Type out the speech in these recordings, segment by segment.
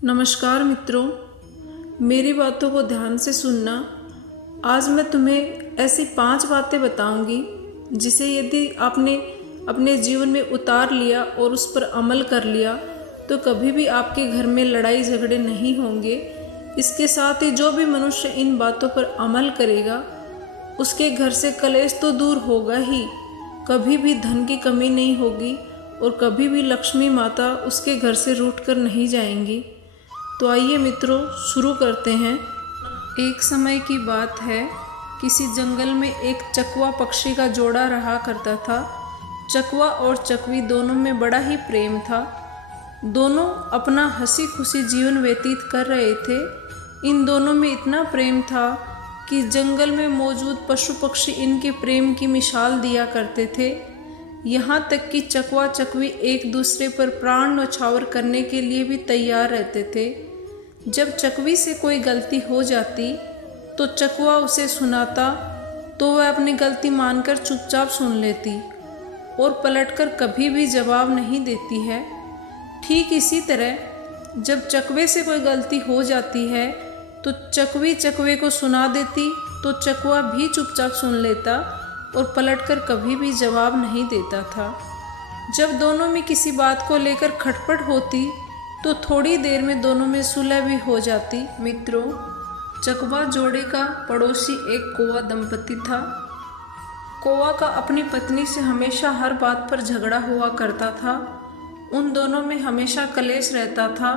नमस्कार मित्रों, मेरी बातों को ध्यान से सुनना। आज मैं तुम्हें ऐसी 5 बातें बताऊंगी जिसे यदि आपने अपने जीवन में उतार लिया और उस पर अमल कर लिया तो कभी भी आपके घर में लड़ाई झगड़े नहीं होंगे। इसके साथ ही जो भी मनुष्य इन बातों पर अमल करेगा उसके घर से कलेश तो दूर होगा ही, कभी भी धन की कमी नहीं होगी और कभी भी लक्ष्मी माता उसके घर से रूठ कर नहीं जाएंगी। तो आइए मित्रों, शुरू करते हैं। एक समय की बात है, किसी जंगल में एक चकवा पक्षी का जोड़ा रहा करता था। चकवा और चकवी दोनों में बड़ा ही प्रेम था। दोनों अपना हंसी खुशी जीवन व्यतीत कर रहे थे। इन दोनों में इतना प्रेम था कि जंगल में मौजूद पशु पक्षी इनके प्रेम की मिसाल दिया करते थे। यहाँ तक कि चकवा चकवी एक दूसरे पर प्राण न्यौछावर करने के लिए भी तैयार रहते थे। जब चकवी से कोई गलती हो जाती तो चकवा उसे सुनाता तो वह अपनी गलती मानकर चुपचाप सुन लेती और पलटकर कभी भी जवाब नहीं देती है। ठीक इसी तरह जब चकवे से कोई गलती हो जाती है तो चकवी चकवे को सुना देती तो चकवा भी चुपचाप सुन लेता और पलटकर कभी भी जवाब नहीं देता था। जब दोनों में किसी बात को लेकर खटपट होती तो थोड़ी देर में दोनों में सुलह भी हो जाती। मित्रों, चकवा जोड़े का पड़ोसी एक कौवा दंपति था। कौवा का अपनी पत्नी से हमेशा हर बात पर झगड़ा हुआ करता था। उन दोनों में हमेशा कलेश रहता था।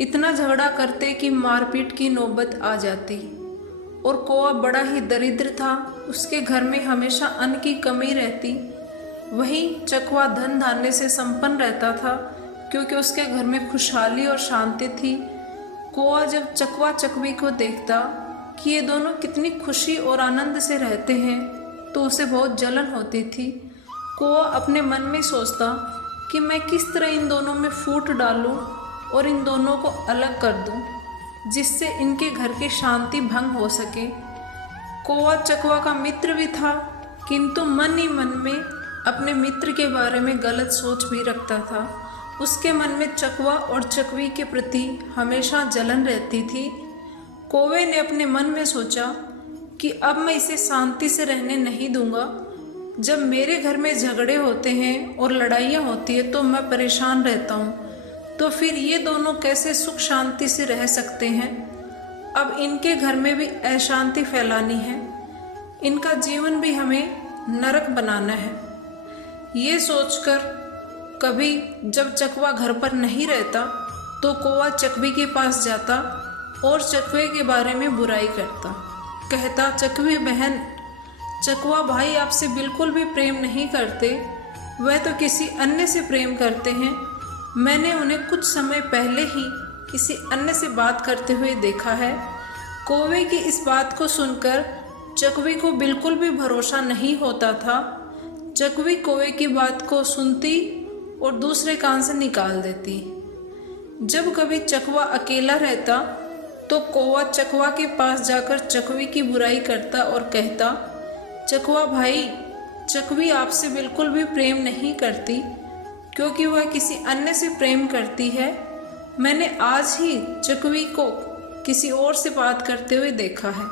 इतना झगड़ा करते कि मारपीट की नौबत आ जाती। और कौवा बड़ा ही दरिद्र था, उसके घर में हमेशा अन्न की कमी रहती। वहीं चकवा धन धान्य से संपन्न रहता था क्योंकि उसके घर में खुशहाली और शांति थी। कौवा जब चकवा चकवी को देखता कि ये दोनों कितनी खुशी और आनंद से रहते हैं तो उसे बहुत जलन होती थी। कौवा अपने मन में सोचता कि मैं किस तरह इन दोनों में फूट डालूं और इन दोनों को अलग कर दूं जिससे इनके घर की शांति भंग हो सके। कौवा चकवा का मित्र भी था किंतु मन ही मन में अपने मित्र के बारे में गलत सोच भी रखता था। उसके मन में चकवा और चकवी के प्रति हमेशा जलन रहती थी। कौवे ने अपने मन में सोचा कि अब मैं इसे शांति से रहने नहीं दूंगा। जब मेरे घर में झगड़े होते हैं और लड़ाइयाँ होती है तो मैं परेशान रहता हूँ, तो फिर ये दोनों कैसे सुख शांति से रह सकते हैं। अब इनके घर में भी अशांति फैलानी है, इनका जीवन भी हमें नरक बनाना है। ये सोचकर कभी जब चकवा घर पर नहीं रहता तो कौवा चकवी के पास जाता और चकवे के बारे में बुराई करता। कहता, चकवी बहन, चकवा भाई आपसे बिल्कुल भी प्रेम नहीं करते, वह तो किसी अन्य से प्रेम करते हैं। मैंने उन्हें कुछ समय पहले ही किसी अन्य से बात करते हुए देखा है। कौवे की इस बात को सुनकर चकवी को बिल्कुल भी भरोसा नहीं होता था। चकवी कौवे की बात को सुनती और दूसरे कान से निकाल देती। जब कभी चकवा अकेला रहता तो कौवा चकवा के पास जाकर चकवी की बुराई करता और कहता, चकवा भाई, चकवी आपसे बिल्कुल भी प्रेम नहीं करती क्योंकि वह किसी अन्य से प्रेम करती है। मैंने आज ही चकवी को किसी और से बात करते हुए देखा है।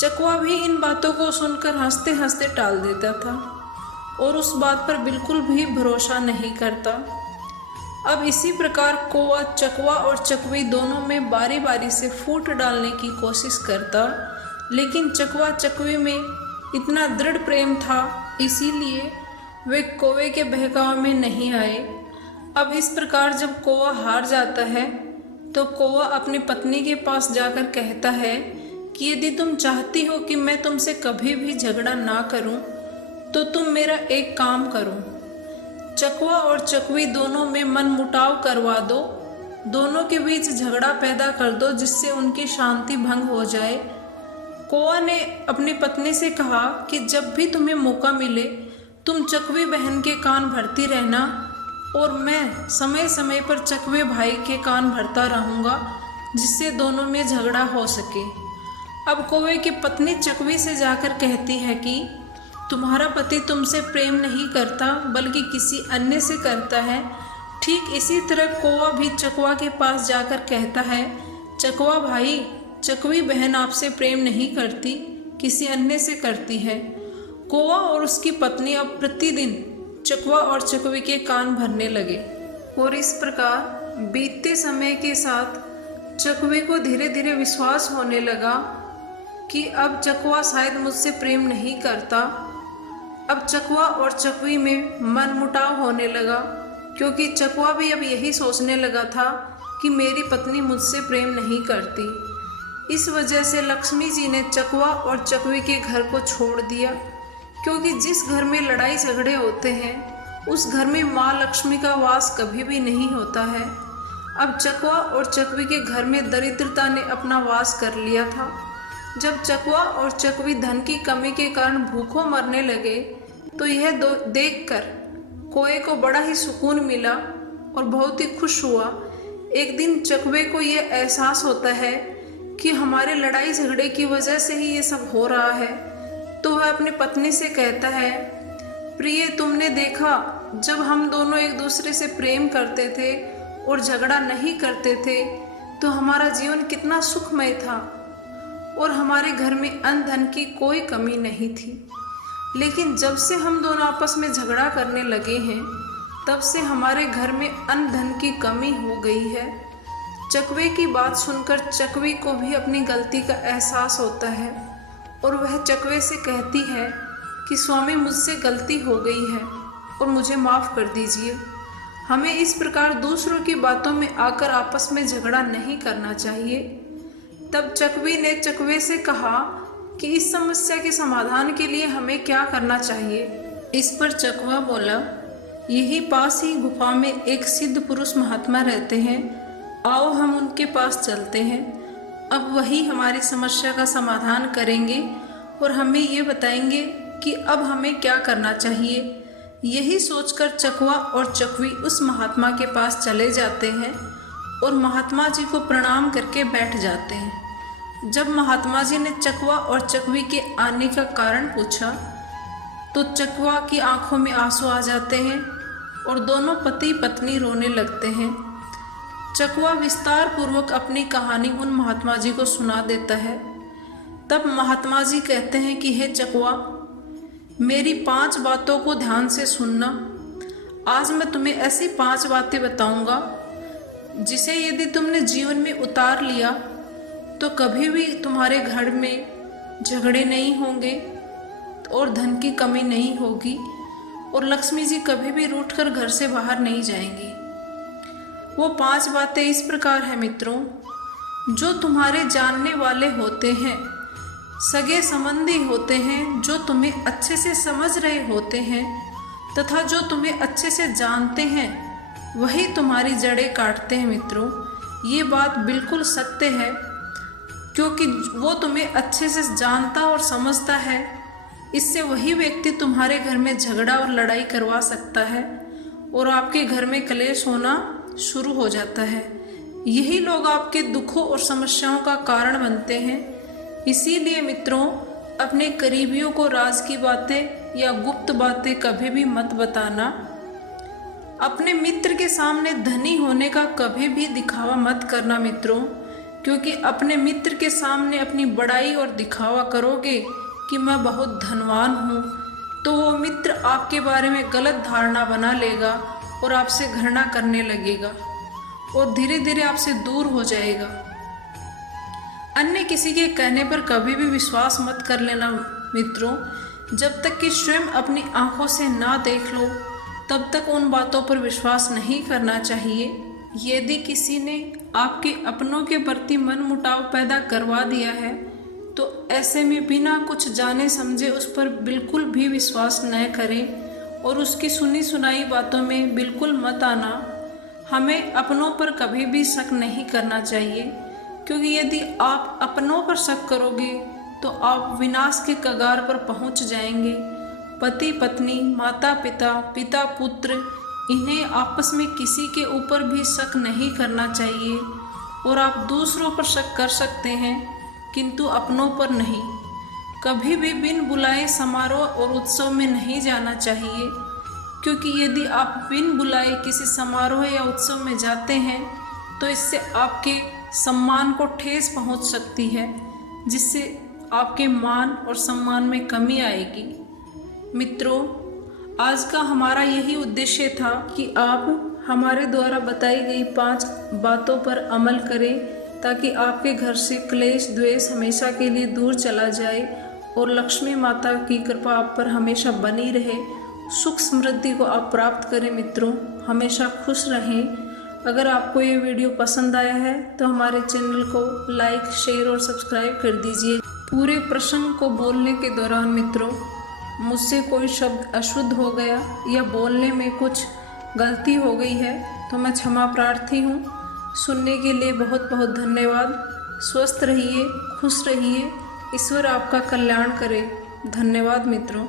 चकवा भी इन बातों को सुनकर हंसते हंसते टाल देता था और उस बात पर बिल्कुल भी भरोसा नहीं करता। अब इसी प्रकार कौवा चकवा और चकवी दोनों में बारी बारी से फूट डालने की कोशिश करता, लेकिन चकवा चकवी में इतना दृढ़ प्रेम था इसीलिए वे कौवे के बहकावे में नहीं आए। अब इस प्रकार जब कौवा हार जाता है तो कौवा अपनी पत्नी के पास जाकर कहता है कि यदि तुम चाहती हो कि मैं तुमसे कभी भी झगड़ा ना करूं तो तुम मेरा एक काम करो, चकवा और चकवी दोनों में मन मुटाव करवा दो, दोनों के बीच झगड़ा पैदा कर दो जिससे उनकी शांति भंग हो जाए। कौवा ने अपनी पत्नी से कहा कि जब भी तुम्हें मौका मिले तुम चकवी बहन के कान भरती रहना और मैं समय समय पर चकवे भाई के कान भरता रहूँगा जिससे दोनों में झगड़ा हो सके। अब कौवे की पत्नी चकवी से जाकर कहती है कि तुम्हारा पति तुमसे प्रेम नहीं करता बल्कि किसी अन्य से करता है। ठीक इसी तरह कौवा भी चकवा के पास जाकर कहता है, चकवा भाई, चकवी बहन आपसे प्रेम नहीं करती, किसी अन्य से करती है। कौवा और उसकी पत्नी अब प्रतिदिन चकवा और चकवी के कान भरने लगे और इस प्रकार बीतते समय के साथ चकवे को धीरे धीरे विश्वास होने लगा कि अब चकवा शायद मुझसे प्रेम नहीं करता। अब चकवा और चकवी में मनमुटाव होने लगा, क्योंकि चकवा भी अब यही सोचने लगा था कि मेरी पत्नी मुझसे प्रेम नहीं करती। इस वजह से लक्ष्मी जी ने चकवा और चकवी के घर को छोड़ दिया, क्योंकि जिस घर में लड़ाई झगड़े होते हैं उस घर में माँ लक्ष्मी का वास कभी भी नहीं होता है। अब चकवा और चकवी के घर में दरिद्रता ने अपना वास कर लिया था। जब चकवा और चकवी धन की कमी के कारण भूखों मरने लगे तो यह देखकर कौवे को बड़ा ही सुकून मिला और बहुत ही खुश हुआ। एक दिन चकवे को यह एहसास होता है कि हमारे लड़ाई झगड़े की वजह से ही ये सब हो रहा है, तो वह अपनी पत्नी से कहता है, प्रिय, तुमने देखा जब हम दोनों एक दूसरे से प्रेम करते थे और झगड़ा नहीं करते थे तो हमारा जीवन कितना सुखमय था और हमारे घर में अन्न धन की कोई कमी नहीं थी। लेकिन जब से हम दोनों आपस में झगड़ा करने लगे हैं तब से हमारे घर में अन्न धन की कमी हो गई है। चकवे की बात सुनकर चकवी को भी अपनी गलती का एहसास होता है और वह चकवे से कहती है कि स्वामी, मुझसे गलती हो गई है और मुझे माफ़ कर दीजिए। हमें इस प्रकार दूसरों की बातों में आकर आपस में झगड़ा नहीं करना चाहिए। तब चकवी ने चकवे से कहा कि इस समस्या के समाधान के लिए हमें क्या करना चाहिए। इस पर चकवा बोला, यही पास ही गुफा में एक सिद्ध पुरुष महात्मा रहते हैं, आओ हम उनके पास चलते हैं। अब वही हमारी समस्या का समाधान करेंगे और हमें ये बताएंगे कि अब हमें क्या करना चाहिए। यही सोचकर चकवा और चकवी उस महात्मा के पास चले जाते हैं और महात्मा जी को प्रणाम करके बैठ जाते हैं। जब महात्मा जी ने चकवा और चकवी के आने का कारण पूछा तो चकवा की आंखों में आंसू आ जाते हैं और दोनों पति पत्नी रोने लगते हैं। चकवा विस्तार पूर्वक अपनी कहानी उन महात्मा जी को सुना देता है। तब महात्मा जी कहते हैं कि हे चकवा, मेरी 5 बातों को ध्यान से सुनना। आज मैं तुम्हें ऐसी 5 बातें बताऊंगा जिसे यदि तुमने जीवन में उतार लिया तो कभी भी तुम्हारे घर में झगड़े नहीं होंगे और धन की कमी नहीं होगी और लक्ष्मी जी कभी भी रूठकर घर से बाहर नहीं जाएंगी। वो 5 बातें इस प्रकार है मित्रों, जो तुम्हारे जानने वाले होते हैं, सगे संबंधी होते हैं, जो तुम्हें अच्छे से समझ रहे होते हैं तथा जो तुम्हें अच्छे से जानते हैं, वही तुम्हारी जड़ें काटते हैं मित्रों। ये बात बिल्कुल सत्य है, क्योंकि वो तुम्हें अच्छे से जानता और समझता है। इससे वही व्यक्ति तुम्हारे घर में झगड़ा और लड़ाई करवा सकता है और आपके घर में कलेश होना शुरू हो जाता है। यही लोग आपके दुखों और समस्याओं का कारण बनते हैं। इसीलिए मित्रों, अपने करीबियों को राज की बातें या गुप्त बातें कभी भी मत बताना। अपने मित्र के सामने धनी होने का कभी भी दिखावा मत करना मित्रों, क्योंकि अपने मित्र के सामने अपनी बड़ाई और दिखावा करोगे कि मैं बहुत धनवान हूँ तो वो मित्र आपके बारे में गलत धारणा बना लेगा और आपसे घृणा करने लगेगा और धीरे धीरे आपसे दूर हो जाएगा। अन्य किसी के कहने पर कभी भी विश्वास मत कर लेना मित्रों। जब तक कि स्वयं अपनी आंखों से ना देख लो तब तक उन बातों पर विश्वास नहीं करना चाहिए। यदि किसी ने आपके अपनों के प्रति मनमुटाव पैदा करवा दिया है तो ऐसे में बिना कुछ जाने समझे उस पर बिल्कुल भी विश्वास न करें और उसकी सुनी सुनाई बातों में बिल्कुल मत आना। हमें अपनों पर कभी भी शक नहीं करना चाहिए, क्योंकि यदि आप अपनों पर शक करोगे तो आप विनाश के कगार पर पहुंच जाएंगे। पति पत्नी, माता पिता, पिता पुत्र, इन्हें आपस में किसी के ऊपर भी शक नहीं करना चाहिए। और आप दूसरों पर शक कर सकते हैं किंतु अपनों पर नहीं। कभी भी बिन बुलाए समारोह और उत्सव में नहीं जाना चाहिए, क्योंकि यदि आप बिन बुलाए किसी समारोह या उत्सव में जाते हैं तो इससे आपके सम्मान को ठेस पहुंच सकती है, जिससे आपके मान और सम्मान में कमी आएगी। मित्रों, आज का हमारा यही उद्देश्य था कि आप हमारे द्वारा बताई गई 5 बातों पर अमल करें, ताकि आपके घर से क्लेश द्वेष हमेशा के लिए दूर चला जाए और लक्ष्मी माता की कृपा आप पर हमेशा बनी रहे, सुख समृद्धि को आप प्राप्त करें। मित्रों, हमेशा खुश रहें। अगर आपको ये वीडियो पसंद आया है तो हमारे चैनल को लाइक, शेयर और सब्सक्राइब कर दीजिए। पूरे प्रसंग को बोलने के दौरान मित्रों, मुझसे कोई शब्द अशुद्ध हो गया या बोलने में कुछ गलती हो गई है तो मैं क्षमा प्रार्थी हूँ। सुनने के लिए बहुत बहुत धन्यवाद। स्वस्थ रहिए, खुश रहिए। ईश्वर आपका कल्याण करे। धन्यवाद मित्रों।